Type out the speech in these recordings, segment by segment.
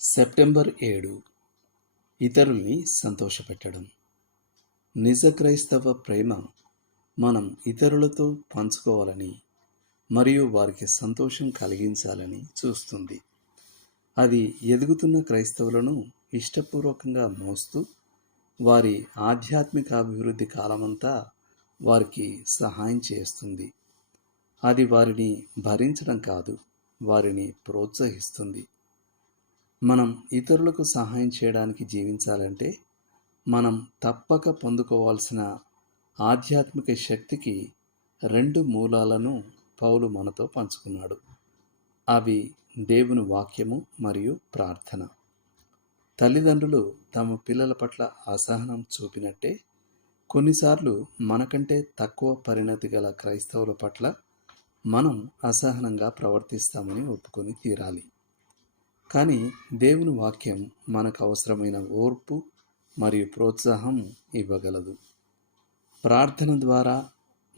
September ఏడు ఇతరుల్ని సంతోషపెట్టడం. నిజ క్రైస్తవ ప్రేమ మనం ఇతరులతో పంచుకోవాలని మరియు వారికి సంతోషం కలిగించాలని చూస్తుంది. అది ఎదుగుతున్న క్రైస్తవులను ఇష్టపూర్వకంగా మోస్తూ వారి ఆధ్యాత్మిక అభివృద్ధి కాలమంతా వారికి సహాయం చేస్తుంది. అది వారిని భరించడం కాదు వారిని ప్రోత్సహిస్తుంది. మనం ఇతరులకు సహాయం చేయడానికి జీవించాలంటే మనం తప్పక పొందుకోవాల్సిన ఆధ్యాత్మిక శక్తికి రెండు మూలాలను పౌలు మనతో పంచుకున్నాడు. అవి దేవుని వాక్యము మరియు ప్రార్థన. తల్లిదండ్రులు తమ పిల్లల పట్ల అసహనం చూపినట్టే కొన్నిసార్లు మనకంటే తక్కువ పరిణతి గల క్రైస్తవుల పట్ల మనం అసహనంగా ప్రవర్తిస్తామని ఒప్పుకొని తీరాలి. కానీ దేవుని వాక్యం మనకు అవసరమైన ఓర్పు మరియు ప్రోత్సాహం ఇవ్వగలదు. ప్రార్థన ద్వారా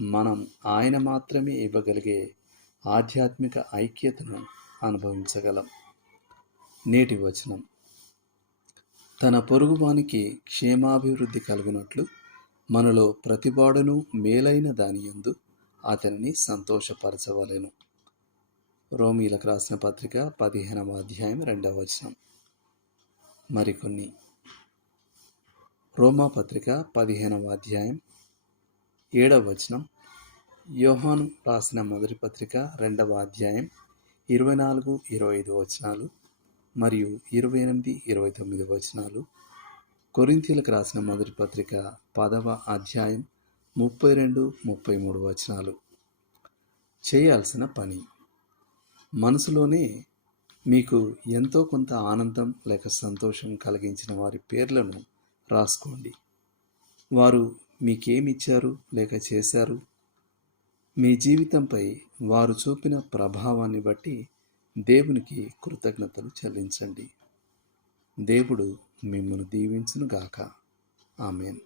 మనం ఆయన మాత్రమే ఇవ్వగలిగే ఆధ్యాత్మిక ఐక్యతను అనుభవించగలం. నేటి వచనం. తన పొరుగువానికి క్షేమాభివృద్ధి కలిగినట్లు మనలో ప్రతిపాడును మేలైన దాని యందు అతనిని సంతోషపరచవలెను. రోమీలకు రాసిన పత్రిక పదిహేనవ అధ్యాయం రెండవ వచనం. మరికొన్ని. రోమా పత్రిక పదిహేనవ అధ్యాయం ఏడవ వచనం. యోహాను రాసిన మొదటి పత్రిక రెండవ అధ్యాయం ఇరవై నాలుగు ఇరవై ఐదు వచనాలు మరియు ఇరవై ఎనిమిది ఇరవై తొమ్మిది వచనాలు. కొరింతీలకు రాసిన మొదటి పత్రిక పదవ అధ్యాయం ముప్పై రెండు ముప్పై మూడు వచనాలు. చేయాల్సిన పని. మనసులోనే మీకు ఎంతో కొంత ఆనందం లేక సంతోషం కలిగించిన వారి పేర్లను రాసుకోండి. వారు మీకేమిచ్చారు లేక చేశారు? మీ జీవితంపై వారు చూపిన ప్రభావాన్ని బట్టి దేవునికి కృతజ్ఞతలు చెల్లించండి. దేవుడు మిమ్మల్ని దీవించునుగాక. ఆమెన్.